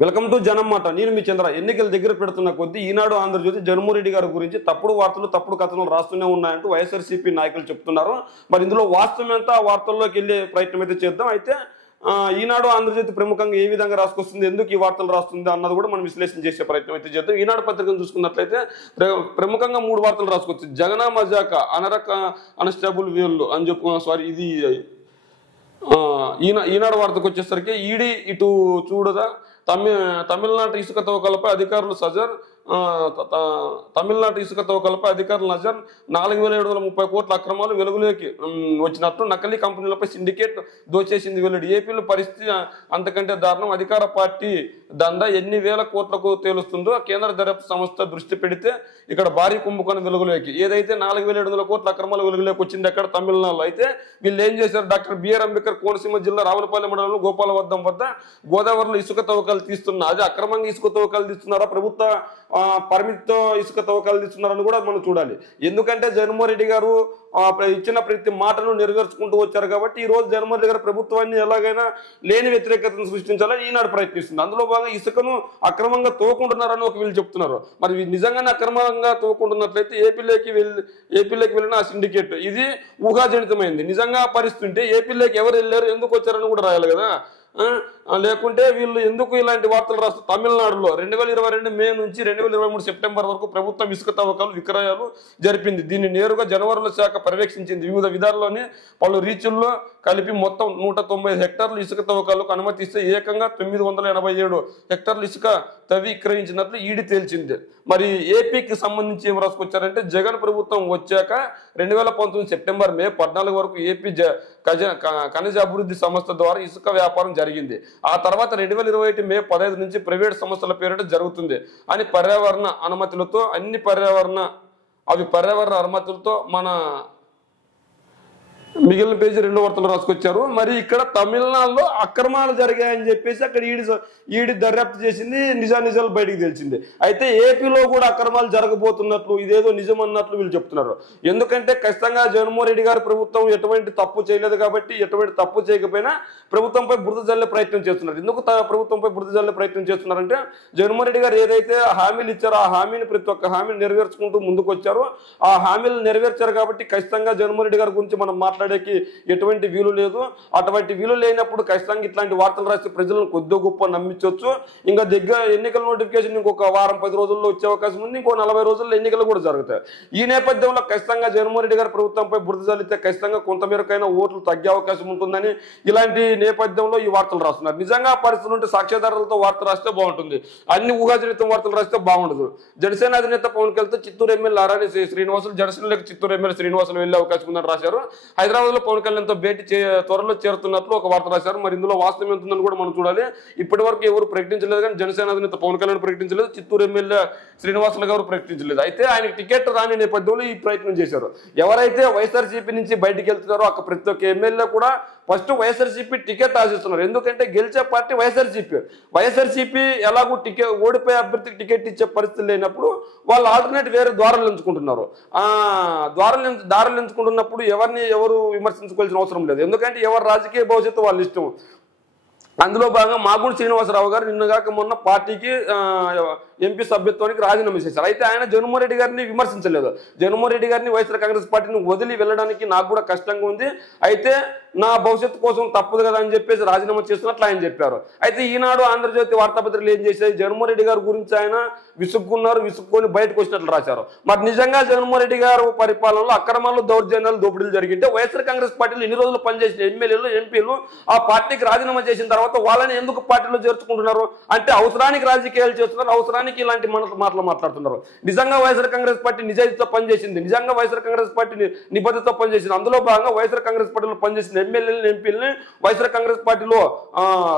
Welcome to జనం మాట. నేను మీ చంద్ర. ఎన్నికల దగ్గర పెడుతున్న కొద్దీ ఈనాడు ఆంధ్రజ్యోతి జగన్మోహన్ రెడ్డి గారి గురించి తప్పుడు వార్తలు తప్పుడు కథనాలు రాస్తూనే ఉన్నాయంటూ వైఎస్ఆర్సీపీ నాయకులు చెప్తున్నారు. మరి ఇందులో వాస్తవం ఎంత, ఆ వార్తల్లోకి వెళ్ళే ప్రయత్నం అయితే చేద్దాం. అయితే ఈనాడు ఆంధ్రజ్యోతి ప్రముఖంగా ఏ విధంగా రాసుకొస్తుంది, ఎందుకు ఈ వార్తలు రాస్తుంది అన్నది కూడా మనం విశ్లేషణ చేసే ప్రయత్నం అయితే చేద్దాం. ఈనాడు పత్రికను చూసుకున్నట్లయితే ప్రముఖంగా 3 వార్తలు రాసుకొచ్చింది. జగనా మజాక అనరక కానిస్టేబుల్ వీళ్ళు అని చెప్పు ఇది ఈనాడు వార్తకు వచ్చేసరికి ఈడీ ఇటు చూడదా, తమిళనాడు ఇసుక తవ్వకాలపై అధికారులు సజర్, తమిళనాడు ఇసుక తవ్వకాలపై అధికారులు నజర్, 4730 కోట్ల అక్రమాలు వెలుగులోకి వచ్చినట్టు నకిలీ కంపెనీలపై సిండికేట్ దోచేసింది వెల్లడి. ఏపీలో పరిస్థితి అంతకంటే దారుణం. అధికార పార్టీ దందా ఎన్ని వేల కోట్లకు తేలుస్తుందో కేంద్ర దర్యాప్తు సంస్థ దృష్టి పెడితే ఇక్కడ భారీ కుంభకోణం వెలుగులోకి. ఏదైతే 4700 కోట్ల అక్రమాలు వెలుగులోకి వచ్చింది అక్కడ తమిళనాడులో. అయితే వీళ్ళు ఏం చేశారు, డాక్టర్ బిఆర్ అంబేద్కర్ కోనసీమ జిల్లా రావులపాలెం మండలంలో గోపాలవర్ధం వద్ద గోదావరిలో ఇసుక తవ్వకాలు తీస్తున్నారు. అది అక్రమంగా ఇసుక తవ్వకాలు తీస్తున్నారా, ప్రభుత్వ పరిమితితో ఇసుక తవ్వకాలు తీస్తున్నారని కూడా మనం చూడాలి. ఎందుకంటే జగన్మోహన్ రెడ్డి గారు ఇచ్చిన ప్రతి మాటను నెరవేర్చుకుంటూ వచ్చారు కాబట్టి ఈ రోజు జగన్మోహన్ రెడ్డి గారు ప్రభుత్వాన్ని ఎలాగైనా లేని వ్యతిరేకతను సృష్టించాలని ఈనాడు ప్రయత్నిస్తుంది. అందులో భాగంగా ఇసుకను అక్రమంగా తవ్వుకుంటున్నారని ఒక వీళ్ళు చెప్తున్నారు. మరి నిజంగానే అక్రమంగా తవ్వుకుంటున్నట్లయితే ఏపీలోకి వెళ్ళిన ఆ సిండికేట్ ఇది ఊహాజనితమైంది. నిజంగా పరిస్థితి ఏపీలోకి ఎవరు వెళ్ళారు, ఎందుకు వచ్చారని కూడా రాయాలి కదా. లేకుంటే వీళ్ళు ఎందుకు ఇలాంటి వార్తలు రాస్తారు. తమిళనాడులో 2022 మే నుంచి 2023 సెప్టెంబర్ వరకు ప్రభుత్వం ఇసుక తవ్వకాలు విక్రయాలు జరిపింది. దీన్ని నేరుగా జనవరుల శాఖ పర్యవేక్షించింది. వివిధ విధాల్లోనే పలు రీచుల్లో కలిపి మొత్తం 195 హెక్టార్లు ఇసుక తవ్వకాలకు అనుమతిస్తే ఏకంగా 987 హెక్టార్లు ఇసుక తవ్వి విక్రయించినట్లు ఈడీ తేల్చింది. మరి ఏపీకి సంబంధించి ఏం రాసుకొచ్చారంటే జగన్ ప్రభుత్వం వచ్చాక 2019 సెప్టెంబర్ మే 14 వరకు ఏపీ ఖనిజ అభివృద్ధి సంస్థ ద్వారా ఇసుక వ్యాపారం జరిగింది. ఆ తర్వాత 2021 మే 15 నుంచి ప్రైవేట్ సంస్థల పేరిట జరుగుతుంది అని పర్యావరణ అనుమతులతో పర్యావరణ అనుమతులతో మన మిగిలిన పేజీ 2 వార్తలు రాసుకొచ్చారు. మరి ఇక్కడ తమిళనాడులో అక్రమాలు జరిగాయని చెప్పేసి అక్కడ ఈడీ దర్యాప్తు చేసింది, నిజాలు బయటికి తెలిసింది. అయితే ఏపీలో కూడా అక్రమాలు జరగబోతున్నట్లు ఇదేదో నిజం అన్నట్లు వీళ్ళు చెప్తున్నారు. ఎందుకంటే ఖచ్చితంగా జగన్మోహన్ రెడ్డి గారి ప్రభుత్వం ఎటువంటి తప్పు చేయలేదు కాబట్టి ఎటువంటి తప్పు చేయకపోయినా ప్రభుత్వంపై బురద జల్లే ప్రయత్నం చేస్తున్నారు. ఎందుకు ప్రభుత్వంపై బురద జల్లే ప్రయత్నం చేస్తున్నారంటే జగన్మోహన్ రెడ్డి గారు ఏదైతే హామీలు ఇచ్చారో ఆ హామీని ప్రతి ఒక్క హామీని నెరవేర్చుకుంటూ ముందుకు వచ్చారో ఆ హామీలు నెరవేర్చారు కాబట్టి ఖచ్చితంగా జగన్మోహన్ రెడ్డి గారి గురించి మనం మాట్లాడేకి ఎటువంటి వీలు లేదు. అటువంటి వీలు లేనప్పుడు ఖచ్చితంగా ఇట్లాంటి వార్తలు రాసి ప్రజలను కొద్ది గొప్ప నమ్మించవచ్చు. ఇంకా దగ్గర ఎన్నికల నోటిఫికేషన్ ఇంకొక వారం 10 రోజుల్లో వచ్చే అవకాశం ఉంది. ఇంకో 40 రోజుల్లో ఎన్నికలు కూడా జరుగుతాయి. ఈ నేపథ్యంలో ఖచ్చితంగా జగన్మోహన్ రెడ్డి గారి ప్రభుత్వంపై బురద జల్లితే ఖచ్చితంగా కొంతమేరకైనా ఓట్లు తగ్గే అవకాశం ఉంటుందని ఇలాంటి నేపథ్యంలో ఈ వార్తలు రాస్తున్నారు. నిజంగా పరిస్థితులు ఉంటే సాక్ష్యాధారాలతో వార్త రాస్తే బాగుంటుంది. అన్ని ఊహాజనిత వార్తలు రాస్తే బాగుండదు. జనసేన అధినేత పవన్ కళ్యాణ్ చిత్తూరు ఎమ్మెల్యే ఆరాని శ్రీనివాసులు జనసేనలోకి చిత్తూరు ఎమ్మెల్యే శ్రీనివాసులు వెళ్లే అవకాశం ఉందని రాశారు. హైదరాబాద్ లో పవన్ కళ్యాణ్ తో భేటీ త్వరలో చేరుతున్నట్లు ఒక వార్త రాశారు. మరి ఇందులో వాస్తవం ఎంత ఉందని కూడా మనం చూడాలి. ఇప్పటి వరకు ఎవరు ప్రకటించలేదు, కానీ జనసేన అధినేత పవన్ కళ్యాణ్ ప్రకటించలేదు, చిత్తూరు ఎమ్మెల్యే శ్రీనివాసులు గారు ప్రకటించలేదు. అయితే ఆయనకి టికెట్ రాని నేపథ్యంలో ఈ ప్రయత్నం చేశారు. ఎవరైతే వైఎస్ఆర్సీపీ నుంచి బయటికి వెళ్తున్నారో అక్కడ ప్రతి ఒక్క ఎమ్మెల్యే కూడా ఫస్ట్ వైఎస్ఆర్సీపీ టికెట్ ఆశిస్తున్నారు. ఎందుకంటే గెలిచే పార్టీ వైఎస్ఆర్సీపీ ఎలాగూ ఓడిపోయే అభ్యర్థికి టికెట్ ఇచ్చే పరిస్థితి లేనప్పుడు వాళ్ళు ఆల్టర్నేట్ వేరే ద్వారాలు ఎంచుకుంటున్నారు. దారులు ఎంచుకుంటున్నప్పుడు ఎవరు విమర్శించుకోవాల్సిన అవసరం లేదు. ఎందుకంటే ఎవరు రాజకీయ భవిష్యత్తు వాళ్ళ ఇష్టం. అందులో భాగంగా మాగుంట శ్రీనివాసరావు గారు నిన్నగాక మొన్న పార్టీకి ఎంపీ సభ్యత్వానికి రాజీనామా చేశారు. అయితే ఆయన జగన్మోహన్ రెడ్డి గారిని విమర్శించలేదు. జగన్మోహన్ రెడ్డి గారిని వైఎస్ఆర్ కాంగ్రెస్ పార్టీని వదిలి వెళ్ళడానికి నాకు కూడా కష్టంగా ఉంది, అయితే నా భవిష్యత్తు కోసం తప్పదు కదా అని చెప్పేసి రాజీనామా చేస్తున్నట్లు ఆయన చెప్పారు. అయితే ఈనాడు ఆంధ్రజ్యోతి వార్తాపత్రికలు ఏం చేశాయి, జగన్మోహన్ రెడ్డి గారి గురించి ఆయన విసుక్కొని బయటకు వచ్చినట్లు రాశారు. మరి నిజంగా జగన్మోహన్ రెడ్డి గారు పరిపాలనలో అక్రమాలు, దౌర్జన్యాలు, దోపిడీలు జరిగింటే వైఎస్ఆర్ కాంగ్రెస్ పార్టీలో ఎన్ని రోజులు పనిచేసిన ఎమ్మెల్యేలు, ఎంపీలు ఆ పార్టీకి రాజీనామా చేసిన తర్వాత వాళ్ళని ఎందుకు పార్టీలో చేర్చుకుంటున్నారు అంటే అవసరానికి రాజకీయాలు చేస్తున్నారు, అవసరానికి ఇలాంటి మాటలు మాట్లాడుతున్నారు. నిజంగా వైఎస్ఆర్ కాంగ్రెస్ పార్టీ నిజాయితీతో పనిచేసింది, నిజంగా వైఎస్ఆర్ కాంగ్రెస్ పార్టీ నిబద్ధతతో పనిచేసింది. అందులో భాగంగా వైఎస్ఆర్ కాంగ్రెస్ పార్టీలో పనిచేసిన ఎమ్మెల్యేలను, ఎంపీలని వైఎస్ఆర్ కాంగ్రెస్ పార్టీలో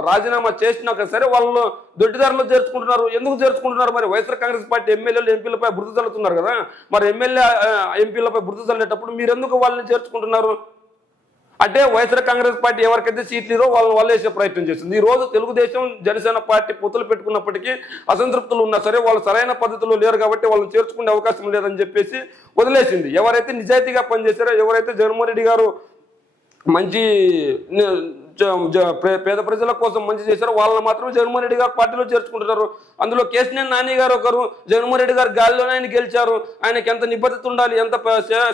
రాజీనామా చేసినాక సరే వాళ్ళు దొడ్డిదారులు చేర్చుకుంటున్నారు. ఎందుకు చేర్చుకుంటున్నారు? మరి వైఎస్ఆర్ కాంగ్రెస్ పార్టీ ఎమ్మెల్యేలు, ఎంపీలపై బురద చల్లుతున్నారు కదా. మరి ఎమ్మెల్యే, ఎంపీలపై బురద చల్లేటప్పుడు మీరు ఎందుకు వాళ్ళని చేర్చుకుంటున్నారు అంటే వైఎస్ఆర్ కాంగ్రెస్ పార్టీ ఎవరికైతే సీట్లు ఇదో వాళ్ళని వేసే ప్రయత్నం చేస్తుంది. ఈ రోజు తెలుగుదేశం, జనసేన పార్టీ పొత్తులు పెట్టుకున్నప్పటికీ అసంతృప్తులు ఉన్నా సరే వాళ్ళు సరైన పద్ధతిలో లేరు కాబట్టి వాళ్ళని చేర్చుకునే అవకాశం లేదని చెప్పేసి వదిలేసింది. ఎవరైతే నిజాయితీగా పనిచేశారో, ఎవరైతే జగన్మోహన్ రెడ్డి గారు మంచి పేద ప్రజల కోసం మంచి చేశారు వాళ్ళని మాత్రం జగన్మోహన్ రెడ్డి గారు పార్టీలో చేర్చుకుంటున్నారు. అందులో కేశినేని నాని గారు ఒకరు. జగన్మోహన్ రెడ్డి గారు గాలిలోనే ఆయన గెలిచారు. ఆయనకి ఎంత నిబద్ధత ఉండాలి, ఎంత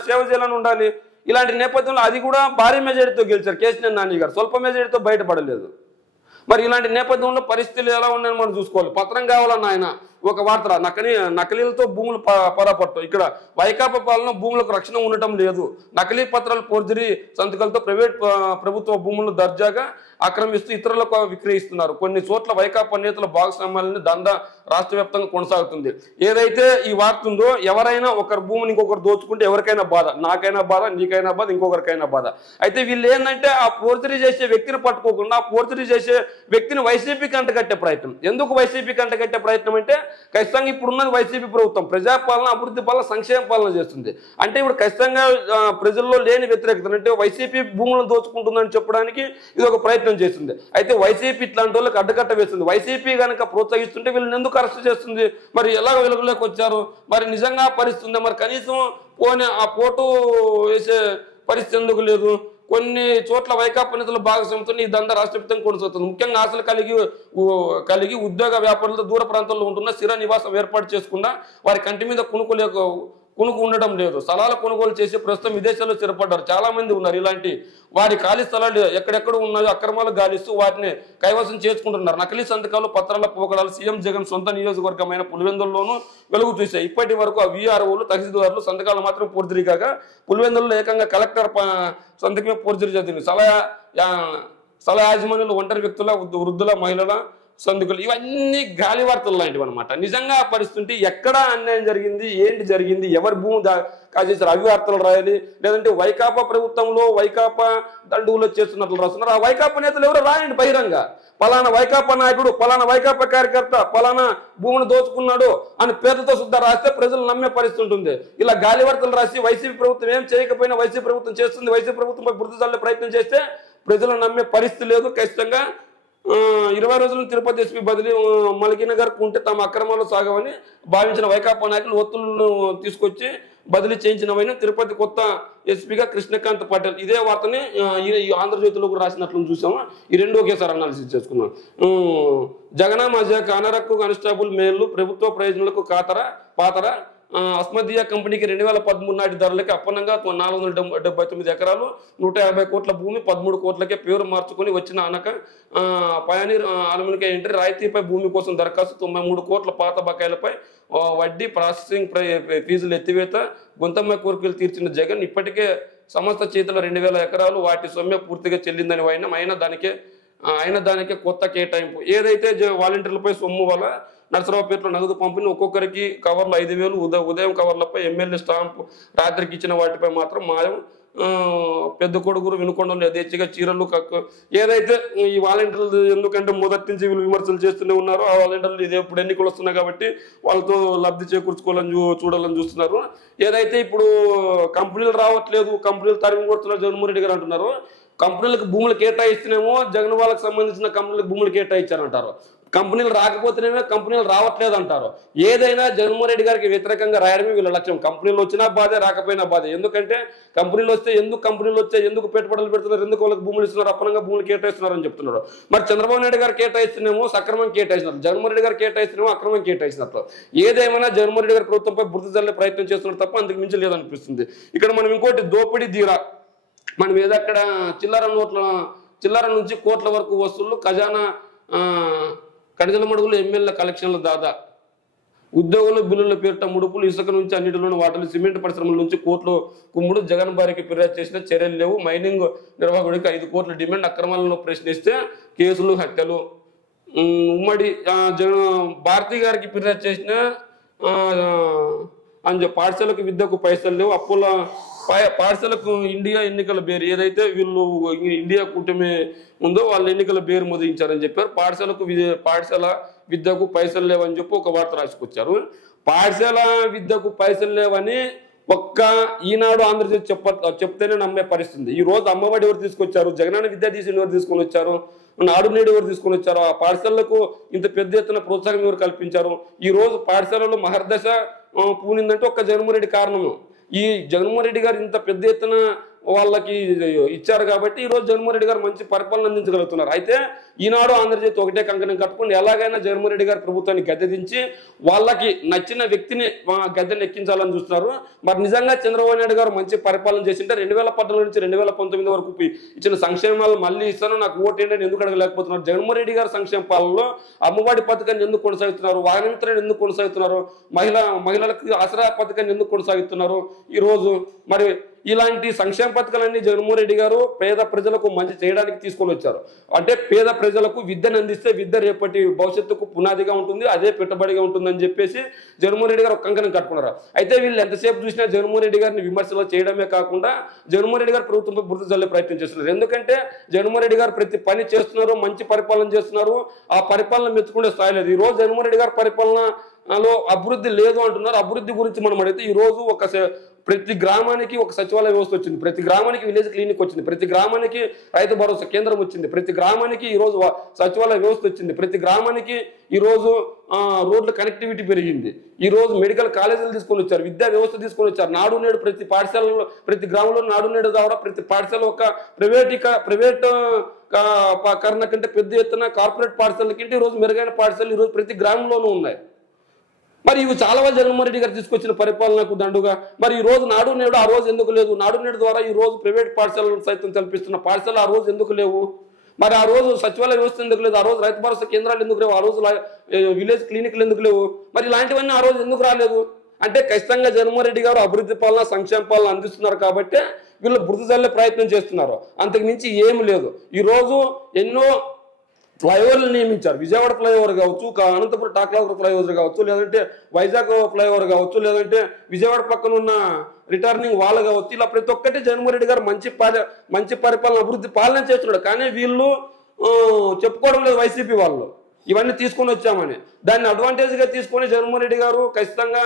సేవ చేయాలని ఉండాలి. ఇలాంటి నేపథ్యంలో అది కూడా భారీ మెజారిటీతో గెలిచారు కేశినేని నాని గారు, స్వల్ప మెజారిటీతో బయటపడలేదు. మరి ఇలాంటి నేపథ్యంలో పరిస్థితులు ఎలా ఉన్నాయని మనం చూసుకోవాలి. పత్రం కావాలన్న ఆయన ఒక వార్త నకిలీలతో భూములు పరాపట్టు. ఇక్కడ వైకాపా పాలన భూములకు రక్షణ ఉండటం లేదు. నకిలీ పత్రాలు ఫోర్జరీ సంతకాలతో ప్రభుత్వ భూములను దర్జాగా ఆక్రమిస్తూ ఇతరులకు విక్రయిస్తున్నారు. కొన్ని చోట్ల వైకాపా నేతల భాగస్వామ్యాలని దందా రాష్ట్ర వ్యాప్తంగా కొనసాగుతుంది. ఏదైతే ఈ వార్త ఉందో, ఎవరైనా ఒకరి భూమిని ఇంకొకరు దోచుకుంటే ఎవరికైనా బాధ, నాకైనా బాధ, నీకైనా బాధ, ఇంకొకరికైనా బాధ. అయితే వీళ్ళు ఏంటంటే ఆ ఫోర్జరీ చేసే వ్యక్తిని పట్టుకోకుండా ఆ ఫోర్జరీ చేసే వ్యక్తిని వైసీపీకి అంటగట్టే ప్రయత్నం. ఎందుకు వైసీపీకి అంటగట్టే ప్రయత్నం అంటే, ఖచ్చితంగా ఇప్పుడున్నది వైసీపీ ప్రభుత్వం ప్రజాపాలన, అభివృద్ధి పాలన, సంక్షేమ పాలన చేస్తుంది. అంటే ఇప్పుడు ఖచ్చితంగా ప్రజల్లో లేని వ్యతిరేకత అంటే వైసీపీ భూములను దోచుకుంటుందని చెప్పడానికి ఇది ఒక ప్రయత్నం చేస్తుంది. అయితే వైసీపీ ఇట్లాంటి వాళ్ళకి అడ్డకట్ట వేస్తుంది. వైసీపీ కనుక ప్రోత్సహిస్తుంటే వీళ్ళని ఎందుకు అరెస్ట్ చేస్తుంది? మరి ఎలా వెలుగులోకి వచ్చారు? మరి నిజంగా పరిస్థితుంది? మరి కనీసం పోనీ ఆ ఫోటో వేసే పరిస్థితి ఎందుకు లేదు? కొన్ని చోట్ల వైకాపా నేతల భాగస్వామ్యంతో ఈ దందా రాష్ట్ర వ్యాప్తంగా కొనసాగుతుంది. ముఖ్యంగా ఆశలు కలిగి ఉద్యోగ వ్యాపారులతో దూర ప్రాంతాల్లో ఉంటున్న స్థిర నివాసం ఏర్పాటు చేసుకున్న వారి కంటి మీద కునుకు ఉండడం లేదు. స్థలాల కొనుగోలు చేసి ప్రస్తుతం విదేశాల్లో స్థిరపడ్డారు చాలా మంది ఉన్నారు. ఇలాంటి వారి ఖాళీ స్థలాలు ఎక్కడెక్కడ ఉన్నాయో అక్రమాలు గాలిస్తూ వాటిని కైవసం చేసుకుంటున్నారు. నకిలీ సంతకాలు, పత్రాల పోకడాలు సీఎం జగన్ సొంత నియోజకవర్గమైన పులివెందుల్లోనూ వెలుగు చూశాయి. ఇప్పటి వరకు ఆ వీఆర్ఓలు, తహసీల్దారులు సంతకాలు మాత్రం ఫోర్జరీ కాగా పులివెందుల్లో ఏకంగా కలెక్టర్ సంతకమే ఫోర్జరీ జరిగింది. స్థల యాజమాన్యులు, ఒంటరి వ్యక్తుల, వృద్ధుల, మహిళల సందుకులు, ఇవన్నీ గాలి వార్తలు లాంటివి అనమాట. నిజంగా పరిస్థితి ఎక్కడ అన్యాయం జరిగింది, ఏంటి జరిగింది, ఎవరి భూమి కాజేసారు, అవి వార్తలు రాయాలి. లేదంటే వైకాపా ప్రభుత్వంలో వైకాపా దండుగులో చేస్తున్నట్లు రాస్తున్నారు. ఆ వైకాపా నేతలు ఎవరో రాయండి బహిరంగ. పలానా వైకాపా నాయకుడు, పలానా వైకాపా కార్యకర్త పలానా భూమిని దోచుకున్నాడు అని పేర్లతో శుద్ధ రాస్తే ప్రజలు నమ్మే పరిస్థితి ఉంటుంది. ఇలా గాలి వార్తలు రాసి వైసీపీ ప్రభుత్వం ఏం చేయకపోయినా వైసీపీ ప్రభుత్వం చేస్తుంది, వైసీపీ ప్రభుత్వం బుద్ధి చల్లే ప్రయత్నం చేస్తే ప్రజలు నమ్మే పరిస్థితి లేదు. ఖచ్చితంగా 20 రోజులను తిరుపతి ఎస్పీ బదిలీ మల్కీనగర్ ఉంటే తమ అక్రమాలు సాగవని భావించిన వైకాపా నాయకులు ఒత్తులను తీసుకొచ్చి బదిలీ చేయించినవైనా తిరుపతి కొత్త ఎస్పీగా కృష్ణకాంత్ పటేల్. ఇదే వార్తని ఆంధ్రజ్యోతిలో కూడా రాసినట్లు చూసాము. ఈ రెండు ఒకేసారి అనాలిసిస్ చేసుకున్నాం. జగన్ మజాక్, అనరక్కు కానిస్టేబుల్ మేళ్లు ప్రభుత్వ ప్రయోజనాలకు పాతర అస్మదియా కంపెనీకి 2013 నాటి ధరలకి అప్పనంగా 479 ఎకరాలు 150 కోట్ల భూమి 13 కోట్లకే పేరు మార్చుకుని వచ్చిన అనక పయనీర్ అలుమినియం ఎంట్రీ రాయితీపై భూమి కోసం దరఖాస్తు 93 కోట్ల పాత బకాయిలపై వడ్డీ, ప్రాసెసింగ్ ఫీజులు ఎత్తివేత, గొంతమ్మ కోరికలు తీర్చిన జగన్ ఇప్పటికే సంస్థ చేతిలో 2000 ఎకరాలు వాటి సొమ్మె పూర్తిగా చెల్లిందని అయిన దానికే కొత్త కేటాయింపు. ఏదైతే వాలంటీర్లపై సొమ్ము వల్ల నర్సరావుపేటలో నగదు పంపిణీ ఒక్కొక్కరికి కవర్లు 5,000, ఉదయం కవర్లపై ఎమ్మెల్యే స్టాంపు, రాత్రికి ఇచ్చిన వాటిపై మాత్రం మాయం. పెద్ద కొడుగురు వినుకొండలు యథేచ్ఛగా చీరలు ఏదైతే ఈ వాలంటీర్లు ఎందుకంటే మొదటి నుంచి వీళ్ళు విమర్శలు చేస్తూనే ఉన్నారు. ఆ వాలంటీర్లు ఇదే ఇప్పుడు ఎన్నికలు వస్తున్నాయి కాబట్టి వాళ్ళతో లబ్ధి చేకూర్చుకోవాలని చూడాలని చూస్తున్నారు. ఏదైతే ఇప్పుడు కంపెనీలు రావట్లేదు, కంపెనీలు తరిమి కొడుతున్నారు జగన్మోహన్ రెడ్డి గారు అంటున్నారు. కంపెనీలకు భూములు కేటాయిస్తేనేమో జగన్ వాళ్ళకి సంబంధించిన కంపెనీలకు భూములు కేటాయించారంటారు. కంపెనీలు రాకపోతేనేమో కంపెనీలు రావట్లేదు అంటారు. ఏదైనా జగన్మోహన్ రెడ్డి గారికి వ్యతిరేకంగా రాయడమే వీళ్ళ లక్ష్యం. కంపెనీలు వచ్చినా బాధే, రాకపోయినా బాధే. ఎందుకంటే కంపెనీలు వస్తే ఎందుకు పెట్టుబడులు పెడుతున్నారు, ఎందుకు వాళ్ళకి భూములు ఇస్తున్నారు, అప్పనంగా భూములు కేటాయిస్తున్నారు అని చెప్తున్నారు. మరి చంద్రబాబు నాయుడు గారు కేటాయిస్తేనేమో సక్రమం కేటాయిస్తున్నారు, జగన్మోహన్ రెడ్డి గారు కేటాయిస్తేనేమో అక్రమం కేటాయిస్తున్నట్లు. ఏదేమైనా జగన్మోహన్ రెడ్డి గారి ప్రభుత్వంపై బురద జల్లే ప్రయత్నం చేస్తున్నారు తప్ప అందుకు మించి లేదనిపిస్తుంది. ఇక్కడ మనం ఇంకోటి దోపిడీ తీరా, మనం ఏదక్కడ చిల్లర నుంచి కోట్ల వరకు వస్తువులు ఖజానా కడిదల మడుగులు ఎమ్మెల్యే కలెక్షన్ల దాదా, ఉద్యోగులు బిల్లుల పేరిట ముడుపులు, ఇసుక నుంచి అన్నిటిలోని వాటిని, సిమెంట్ పరిశ్రమల నుంచి కోట్లు కుమ్ముడు, జగన్ భార్యకి ఫిర్యాదు చేసిన చర్యలు లేవు, మైనింగ్ నిర్వాహకుడికి 5 కోట్ల డిమాండ్, అక్రమాలను ప్రశ్నిస్తే కేసులు, హత్యలు. ఉమ్మడి భారతి గారికి ఫిర్యాదు చేసిన పాఠశాలకు విద్యకు పైసలు లేవు, అప్పుల పాఠశాలకు ఇండియా ఎన్నికల బేరు, ఏదైతే వీళ్ళు ఇండియా కూటమి ఉందో వాళ్ళ ఎన్నికల బేరు ముదించారని చెప్పారు. పాఠశాల విద్యకు పైసలు లేవని చెప్పి ఒక వార్త రాసుకొచ్చారు. పాఠశాల విద్యకు పైసలు లేవని ఒక్క ఈనాడు ఆంధ్రజ్యోతి చెప్తేనే నమ్మే పరిస్థితి. ఈ రోజు అమ్మఒడి ఎవరు తీసుకొచ్చారు, జగనన్న విద్యా దీవెన ఎవరు తీసుకొని వచ్చారు, నాడు నేడు ఎవరు తీసుకొని వచ్చారు, ఆ పాఠశాలకు ఇంత పెద్ద ఎత్తున ప్రోత్సాహం ఎవరు కల్పించారు. ఈ రోజు పాఠశాలలో మహర్దశ పూనిందంటే ఒక్క జగన్మోహన్ రెడ్డి కారణము. ఈ జగన్మోహన్ రెడ్డి గారు ఇంత పెద్ద ఎత్తున వాళ్ళకి ఇచ్చారు కాబట్టి ఈరోజు జగన్మోహన్ రెడ్డి గారు మంచి పరిపాలన అందించగలుగుతున్నారు. అయితే ఈనాడు ఆంధ్రజ్యోతి ఒకటే కంకణం కట్టుకుని ఎలాగైనా జగన్మోహన్ రెడ్డి గారి ప్రభుత్వాన్ని గద్దెదించి వాళ్ళకి నచ్చిన వ్యక్తిని గద్దెని ఎక్కించాలని చూస్తున్నారు. మరి నిజంగా చంద్రబాబు నాయుడు గారు మంచి పరిపాలన చేసింటే 2014 నుంచి 2019 వరకు ఇచ్చిన సంక్షేమాలు మళ్ళీ ఇస్తాను, నాకు ఓటు ఏంటని ఎందుకు అడగలేకపోతున్నారు? జగన్మోహన్ రెడ్డి గారి సంక్షేమ పాలనలో అమ్మఒడి పథకాన్ని ఎందుకు కొనసాగుతున్నారు? వాహనమిత్రాన్ని ఎందుకు కొనసాగుతున్నారు? మహిళలకు ఆసరా పథకాన్ని ఎందుకు కొనసాగుతున్నారు? ఈరోజు మరి ఇలాంటి సంక్షేమ పథకాలన్నీ జగన్మోహన్ రెడ్డి గారు పేద ప్రజలకు మంచి చేయడానికి తీసుకొని వచ్చారు. అంటే పేద ప్రజలకు విద్యను అందిస్తే విద్య రేపటి భవిష్యత్తుకు పునాదిగా ఉంటుంది, అదే పెట్టుబడిగా ఉంటుందని చెప్పేసి జగన్మోహన్ రెడ్డి గారు కంకణం కట్టుకున్నారు. అయితే వీళ్ళు ఎంతసేపు చూసినా జగన్మోహన్ రెడ్డి గారిని విమర్శలు చేయడమే కాకుండా జగన్మోహన్ రెడ్డి గారు ప్రభుత్వంపై బురద జల్లే ప్రయత్నం చేస్తున్నారు. ఎందుకంటే జగన్మోహన్ రెడ్డి గారు ప్రతి పని చేస్తున్నారు, మంచి పరిపాలన చేస్తున్నారు, ఆ పరిపాలన మెచ్చుకునే స్థాయి లేదు. ఈ రోజు జగన్మోహన్ రెడ్డి గారి పరిపాలనలో అభివృద్ధి లేదు అంటున్నారు. అభివృద్ధి గురించి మనం అడిగితే ఈ రోజు ప్రతి గ్రామానికి ఒక సచివాలయ వ్యవస్థ వచ్చింది, ప్రతి గ్రామానికి విలేజ్ క్లినిక్ వచ్చింది, ప్రతి గ్రామానికి రైతు భరోసా కేంద్రం వచ్చింది, ప్రతి గ్రామానికి ఈరోజు సచివాలయ వ్యవస్థ వచ్చింది, ప్రతి గ్రామానికి ఈరోజు రోడ్ల కనెక్టివిటీ పెరిగింది, ఈరోజు మెడికల్ కాలేజీలు తీసుకొని వచ్చారు, విద్యా వ్యవస్థ తీసుకొని వచ్చారు. నాడు నేడు ప్రతి పాఠశాలలో ప్రతి గ్రామంలో నాడు నేడు ద్వారా ప్రతి పాఠశాల ఒక ప్రైవేట్ కరణ కంటే పెద్ద ఎత్తున కార్పొరేట్ పాఠశాల కంటే ఈరోజు మెరుగైన పాఠశాలలు ఈరోజు ప్రతి గ్రామంలోనూ ఉన్నాయి. మరి ఇవి చాలా జగన్మోహన్ రెడ్డి గారు తీసుకొచ్చిన పరిపాలనకు దండుగా మరి ఈ రోజు నాడు నేడు ఆ రోజు ఎందుకు లేదు? నాడు నేడు ద్వారా ఈ రోజు ప్రైవేట్ పాఠశాలను సైతం కల్పిస్తున్న పాఠశాలలు ఆ రోజు ఎందుకు లేవు? మరి ఆ రోజు సచివాలయ వ్యవస్థ ఎందుకు లేదు? ఆ రోజు రైతు భరోసా కేంద్రాలు ఎందుకు లేవు? ఆ రోజు విలేజ్ క్లినిక్లు ఎందుకు లేవు? మరి ఇలాంటివన్నీ ఆ రోజు ఎందుకు రాలేదు? అంటే ఖచ్చితంగా జగన్మోహన్ రెడ్డి గారు అభివృద్ధి పాలన సంక్షేమ పాలన అందిస్తున్నారు కాబట్టి వీళ్ళు బురద జల్లే ప్రయత్నం చేస్తున్నారు, అంతకు మించి ఏమి లేదు. ఈరోజు ఎన్నో ఫ్లైఓవర్లు నియమించారు. విజయవాడ ఫ్లైఓవర్ కావచ్చు, అనంతపురం టాక్లావర్ ఫ్లైఓవర్ కావచ్చు, లేదంటే వైజాగ్ ఫ్లైఓవర్ కావచ్చు, లేదంటే విజయవాడ పక్కన ఉన్న రిటర్నింగ్ వాళ్ళు కావచ్చు, ఇలా ప్రతి ఒక్కటి జగన్మోహన్ రెడ్డి గారు మంచి పరిపాలన అభివృద్ధి పాలన చేస్తున్నాడు. కానీ వీళ్ళు చెప్పుకోవడం లేదు వైసీపీ వాళ్ళు ఇవన్నీ తీసుకొని వచ్చామని. దాన్ని అడ్వాంటేజ్గా తీసుకొని జగన్మోహన్ రెడ్డి గారు ఖచ్చితంగా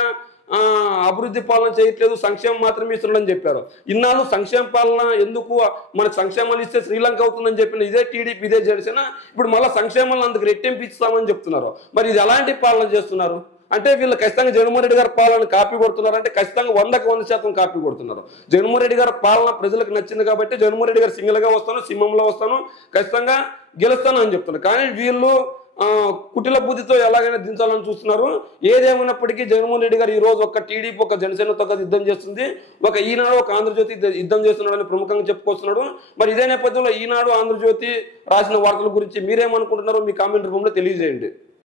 అభివృద్ధి పాలన చేయట్లేదు, సంక్షేమం మాత్రమే ఇస్తున్నాడని చెప్పారు. ఇన్నాళ్ళు సంక్షేమ పాలన ఎందుకు, మనకు సంక్షేమాలు ఇస్తే శ్రీలంక అవుతుందని చెప్పిన ఇదే టీడీపీ ఇదే జనసేన ఇప్పుడు మళ్ళీ సంక్షేమాలను అందుకు రెట్టింపు ఇస్తామని చెప్తున్నారు. మరి ఇది ఎలాంటి పాలన చేస్తున్నారు? అంటే వీళ్ళు ఖచ్చితంగా జగన్మోహన్ రెడ్డి గారి పాలన కాపీ కొడుతున్నారు. అంటే ఖచ్చితంగా 100% కాపీ కొడుతున్నారు. జగన్మోహన్ రెడ్డి గారి పాలన ప్రజలకు నచ్చింది కాబట్టి జగన్మోహన్ రెడ్డి గారు సింగిల్గా వస్తాను, సింహంలో వస్తాను, ఖచ్చితంగా గెలుస్తాను అని చెప్తున్నారు. కానీ వీళ్ళు కుటిల బుద్ధితో ఎలాగైనా దించాలని చూస్తున్నారు. ఏదేమైనప్పటికీ జగన్మోహన్ రెడ్డి గారు ఈ రోజు ఒక టీడీపీ ఒక జనసేనతో యుద్ధం చేస్తుంది, ఒక ఈనాడు ఒక ఆంధ్రజ్యోతి యుద్ధం చేస్తున్నాడు అని ప్రముఖంగా చెప్పుకొస్తున్నాడు. మరి ఇదే నేపథ్యంలో ఈనాడు ఆంధ్రజ్యోతి రాసిన వార్తల గురించి మీరేమనుకుంటున్నారో మీ కామెంట్ రూపంలో తెలియజేయండి.